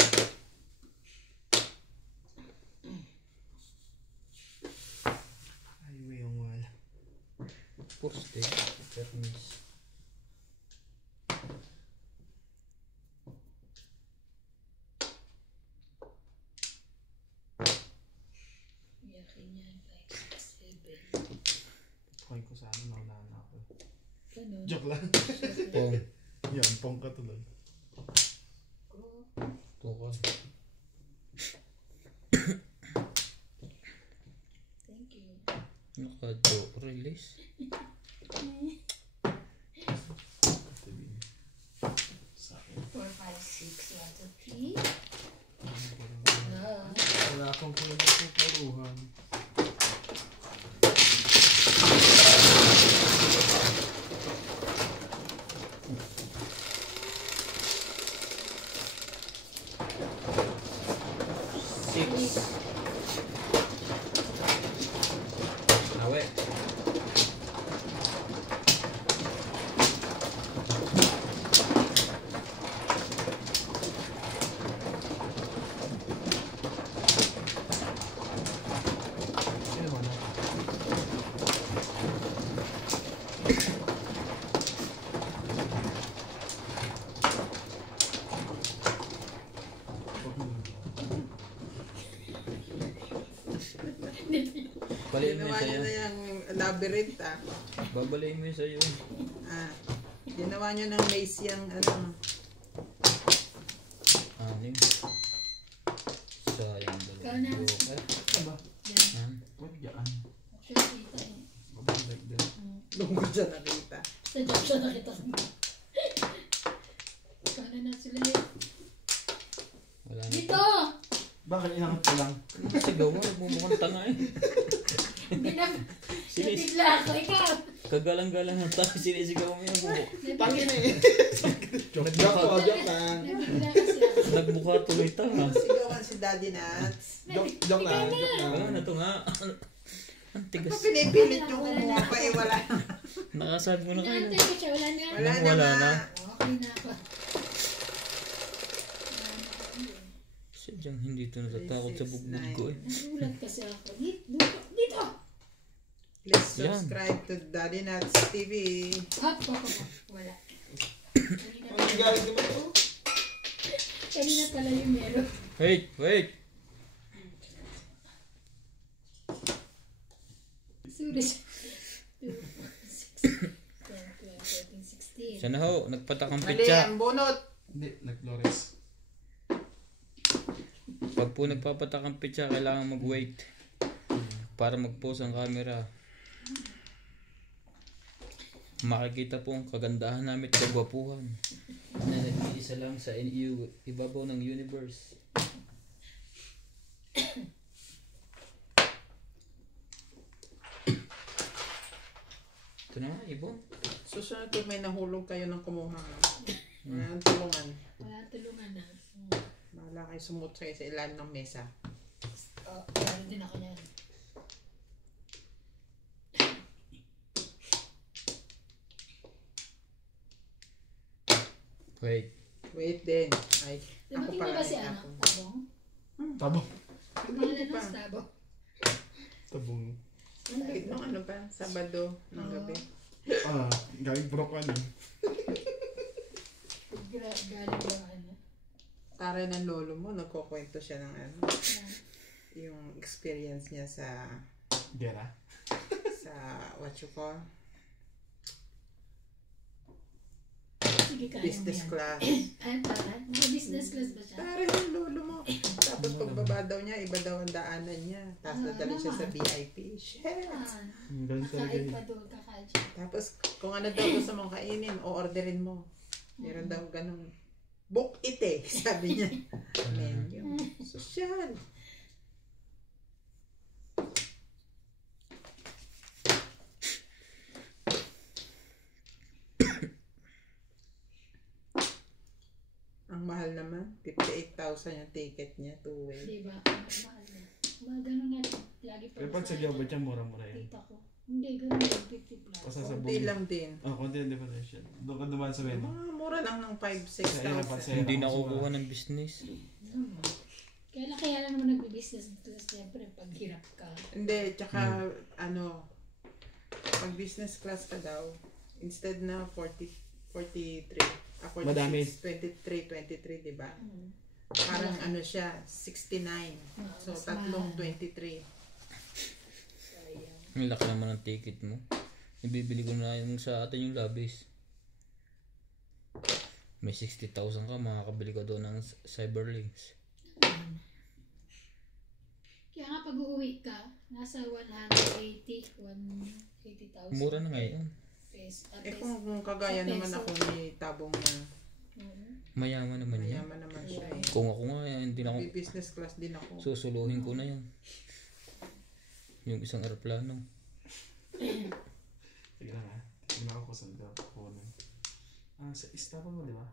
Highway ang wala. First day. Permis. Yakin niya 5, 6, 7. Tukoy ko sa ano, nawala na ako. Ganun. Joke lang. Pong. Yan, pong ka tuloy. Tukol. Thank you. Nakado. Release. 4, 5, 6, 1, 2, 3. Ah. Wala akong puruhan. Awe. Sino ba na? Balayin mo Ginawa yun niya sa'yo. na yung labyrinth ah. Babalayin mo yun sa'yo. Ah. Ginawa niya ng maze yung ano. 6. Sayang Ikaw na. dalawang joker. Ano ba? Yan. Yan. Huwag yan. Actually, kita eh. Babalik din. Doon ko siya nakita. Sa job siya nakita ko. Kana na sila eh. Wala na. Dito! Bakit inangat ko lang? Sigaw mo. Nagmumukhang tanga eh. Nabigla ako. Ikaw! Kagalang-galang ang tayo sinisigaw mo yung buko. Tangin eh. Joke lang. Nabigla kasi ako. Nagmukha tuloy tanga. Sigawan si Daddy Nuts. Joke lang. Ano na to nga? Ang Ano tigas. pinipilit yung umuha pa eh wala. Nakasad mo na kayo. Inaantay ko siya. Wala na. Wala na Wala nga. na. Okay na ako. Sadyang hindi ito natatakot sa bugbog ko eh. Nagulat kasi ako. Dito! Dito! Please Yan. subscribe to Daddy Nuts TV. Hop ako na. Wala. Ang galit naman ito. Kanina pala yung meron. Wait! Sorry. 2, 6, 10, 12, 13, 16. Sana ho, nagpatakang Mali pitsa. ang bunot. Hindi, nag-Flores. Pag po nagpapatakang pitsa, kailangan mag-wait. Para mag-pause ang camera. Makikita po ang kagandahan namin at kagwapuhan na nag-iisa lang sa ibabaw ng universe. Ito na nga, Ibon. Susunod pag may nahulog kayo ng kumuha. Wala nang tulungan. Wala tulungan na. Bahala kayo sumut sa ilalim ng mesa. Meron din ako yan. Wait. Wait din. Ay, ako Dumating pala na ba si ay ano? ako. Tabong? Tabong. Pangalan ng Tabong. Tabong. Kahit nung ano pa, Sabado ng gabi. Galing brokan eh. Galing ba ano? Taray ng lolo mo, nagkukwento siya ng ano, yung experience niya sa Gera. what you call, Sige, kaya mo business yan. class. Ay, para? Naka-business class ba siya? Taray ng lolo mo. Tapos pagbaba daw niya, iba daw ang daanan niya. Tapos dadali siya sa VIP. Shit! Ganun talaga Kakain yun. pa doon, kakain siya. Tapos kung ano daw gusto mong kainin, o orderin mo. Meron daw ganun. Book it eh, sabi niya. Menu. Social. Ang mahal naman. 58,000 yung ticket niya, two-way. Diba? Mahal na. Mga ganun nga. Lagi pa. Pero pag sa Gabot siya, mura-mura yun. Tita ko. Hindi, ganun yung 50 plus. Basta sa Kunti lang din. konti ang differential. Doon ka dumaan sa menu. Mga mura lang ng 5,000, Sa iyo, 6,000. Hindi na kukuha ng business. Kaya lang naman nag-business class. Siyempre, pag hirap ka. Hindi, tsaka ano, pag business class ka daw, instead na 43, 46, Madami. 23, di ba? Parang ano siya, 69. So, mas tatlong mahal. 23. Sayang. Ang laki naman ng ticket mo. Ibibili ko na yung sa atin yung labis. May 60,000 ka, makakabili ka doon ng Cyberlinks. Kaya nga pag uuwi ka, nasa 180,000 Mura na ngayon. pesos. Eh kung kagaya Sa naman peso. ako ni Tabong na Mayaman naman yan. mayaman naman siya eh. Kung ako nga, hindi na ako, May business class din ako. susuluhin ko na yan. Yung isang aeroplano. Sige lang ha. Tignan ko kung saan ka kukunin. Sa Istapa mo, di ba?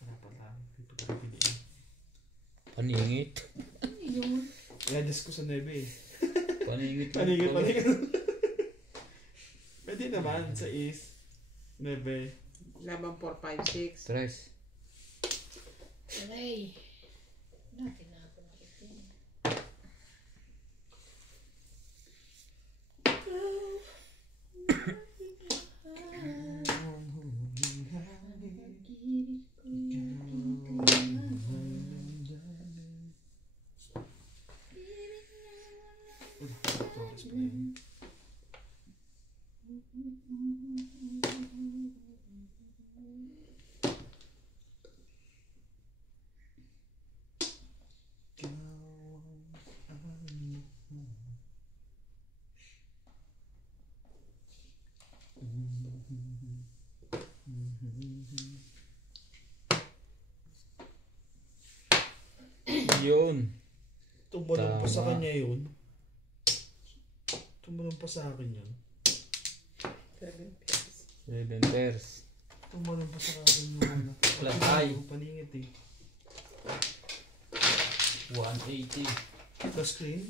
Wala pala. Hindi pa tayo piliin. Paningit. Ano yun? I-adjust ko sa nebe eh. Paningit lang Paningit, pala. paningit. Pwede naman sa East. Nebe. Labang 4, 5, 6. Tres. Aray. Natin na ako nakitin. Torres pa yun. Yun. Tumalong pa sa Tama. kanya yun. Tumalong pa sa akin yun. 7 pairs. Tumalong pa sa akin yung ano. Plus high. Paningit eh. 180. Plus screen?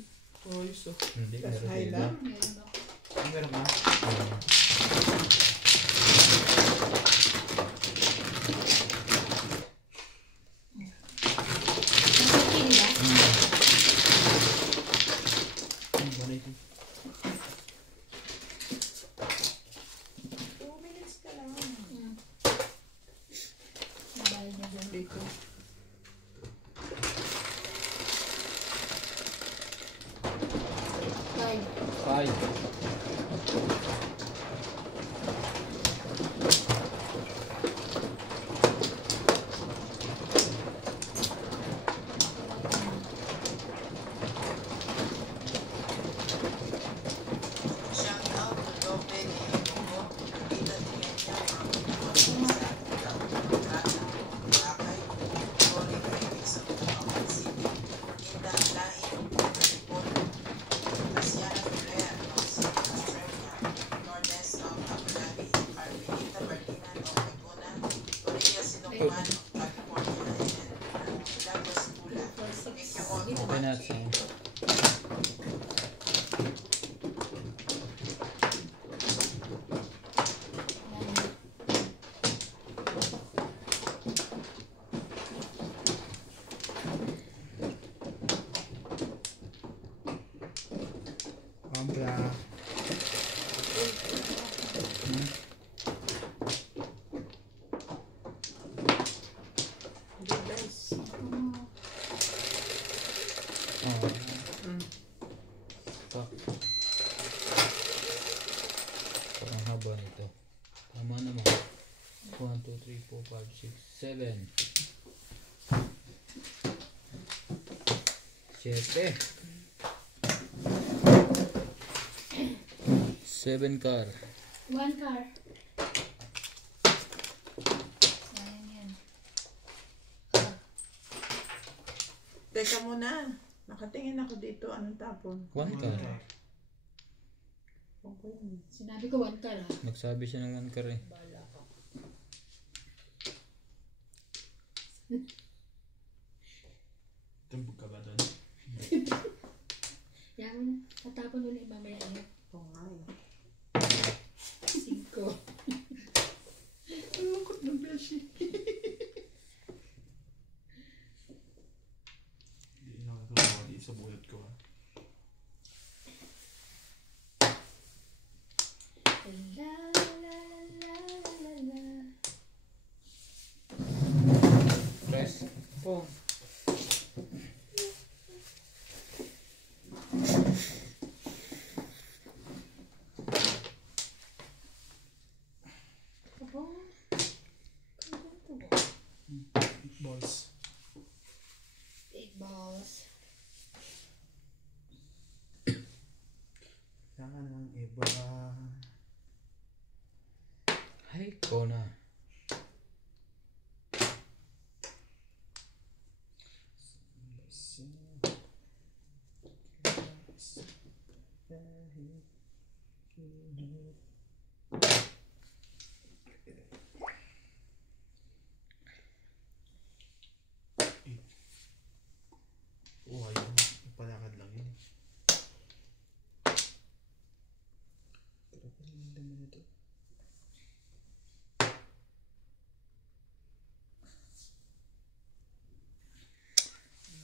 Ayos ah. Hindi, Plus meron high din. lang. Meron ako. Meron ka? Nakitin ba? 180. 2 minutes ka lang. Nabayad niya doon. Dito. Five. 5. Shout out to Lope ni Bongo. Nakita din niya ang mga sa Lakay. Sorry kayo sa mga City. Inda lain. Report. Asiana Ferrer of Sydney, Australia. Lourdes of Abu Dhabi. Arminita Bardina of Laguna. Maria Siloman of California. And Douglas Pula. Thank you all for Sabi watching. natin. Ampla. Good guys. Oh. Mm. Fuck. Parang haba nito. Tama naman. 1, 2, 3, 4, 5, 6, 7. 7 car. 1 car. Sayang yan. Teka muna. Nakatingin ako dito. Anong tapon? 1 car. Okay yun. Sinabi ko 1 car ha. Nagsabi siya ng 1 car eh. Bala ka. Tumbog ka ba doon? Yan, tatapon ulit mamaya yun. Oo nga eh. 5. Ang lungkot ng beshi. Hindi na ako tumawali sa bulat ko ha. La la la la la. Press. Oh. Abo. Balls. Big balls. Kailangan ng iba. Ay, Kona. Oh, ayun. Palakad lang yun. Pero pa rin naman ito.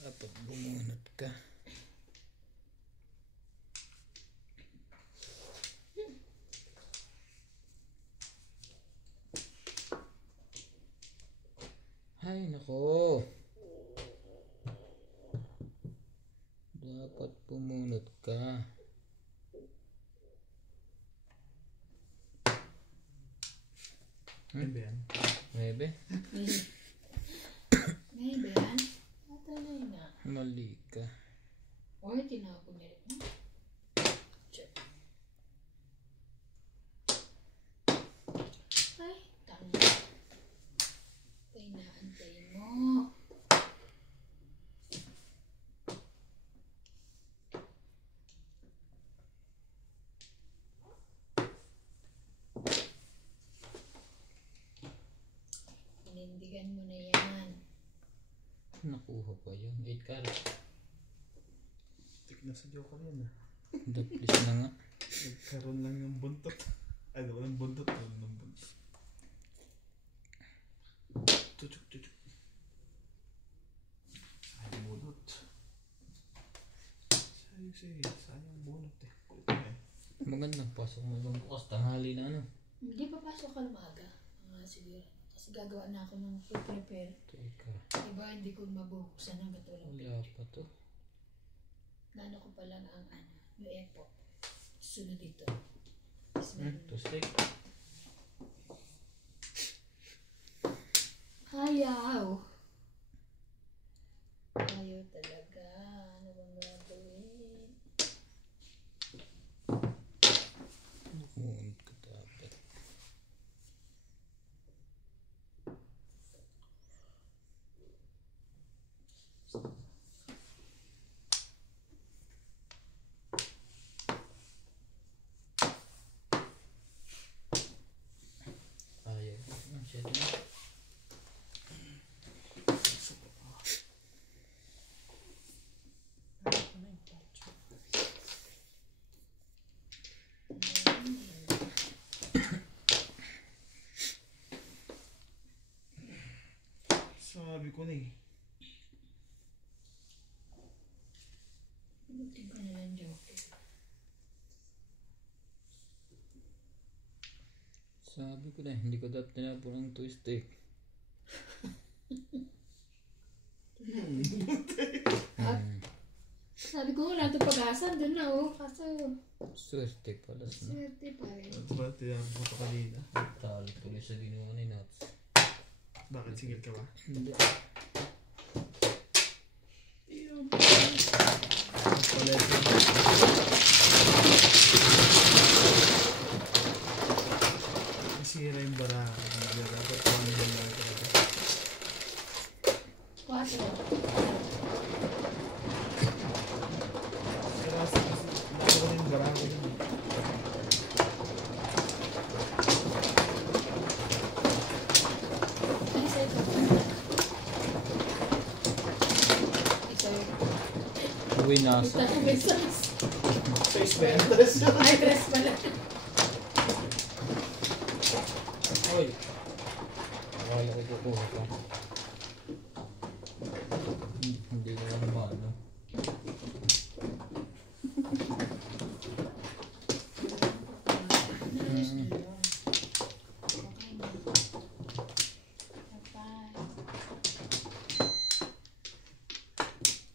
Dapat bumunot ka. Ay, nako. Dapat bumunot ka. Ano ba yan? Bebe, Ngayon ba yan? Natalay na. mali ka. Oy, tinapon niya rin. Check. Ay, tanga. Ay, naantay mo. Panindigan mo na yan. Nakuha pa yun. 8 carat. Tik na sa joker yan ah. Daplis na nga. Nagkaroon lang ng buntot. Ay, walang buntot. Walang ng buntot. Tuchuk, tuchuk. Sayang bunot. Sayang bunot eh. Kulit na eh. Magandang pasok mo lang bukas. Tanghali na ano. Hindi pa pasok ka umaga. Siguro. Kasi gagawa na ako ng prepare. Teka. Diba hindi ko mabuhusan hanggat walang Wala pa to. Nano ko pa lang ang yung airport. Sunod dito. To stick. Ayaw. Ayaw talaga. Ano bang gagawin? Bumunot ka dapat. Ayaw. Masyado na. Buti ko na lang joker. Sabi ko na, hindi ko dapat tinapon ng twist eh. Sabi ko wala ito pag-asa. Doon na oh. Kaso Swerte pala. swerte pa rin. Ano ba tinapon ko pa kanina? Talo tuloy sa ginawa ni Nats. Bakit single ka ba? Hindi. Wala siya. Masira yung bara. Dapat paano yung bara talaga. 4. Pero dami ko yung bara ko yun. Ay, sa ito. Ito yun. Uwi nasa. Ito may size. Face vendors. Ay, dress pala. Hoy! Akala ko kukuha ka. Hindi ko ano ba ano.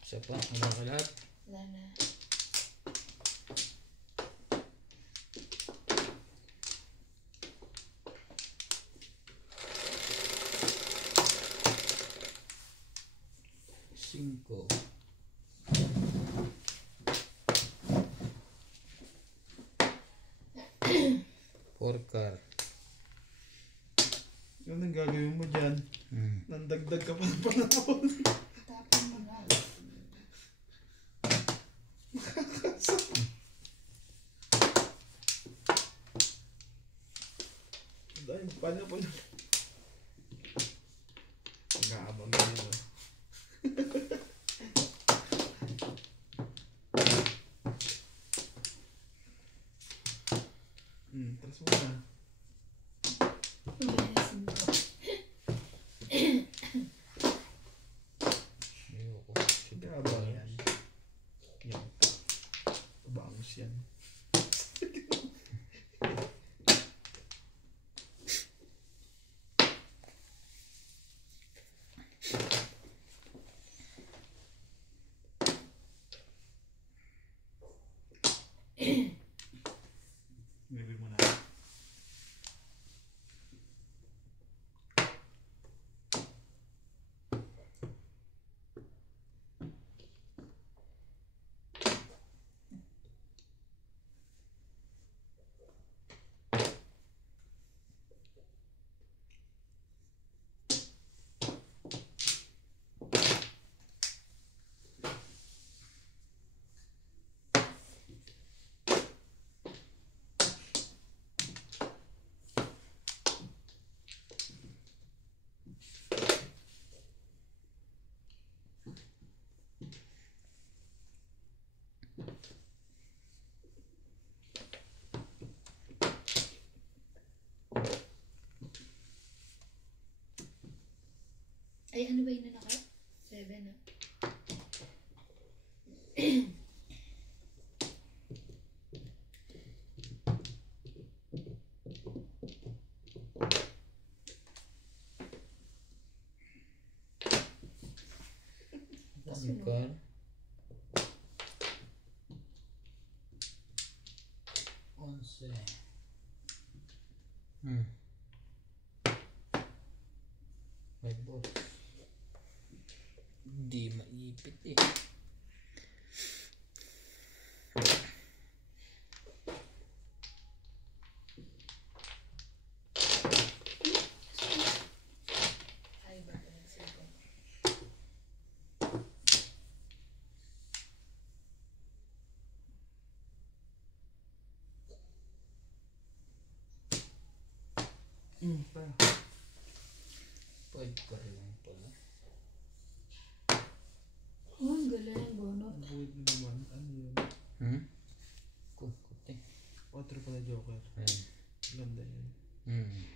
Isa pa, wala ka lahat. Wala na. Cinco. Porcar. Ano ang gagawin mo dyan? Nandagdag ka pa ng panahon. Tapon mo na. Dahil paano po na? Nag-aabang na yun. Tras mo na. Pumilisin ko. Ayoko. Nag-aabang yan. Yan. Bangus yan. Maybe mo na. Ay, ano ba yun na naka? 7, no? Porcar. 11. May boss. Di maipit eh. Ay, ba ito ng 7? Pa. 5 pa rin pala. Oh, ang galing. Bonot. Buwid mo naman. Ano yun? Kuti. 4 pala joker. Ayan. Ganda yun. Hmm.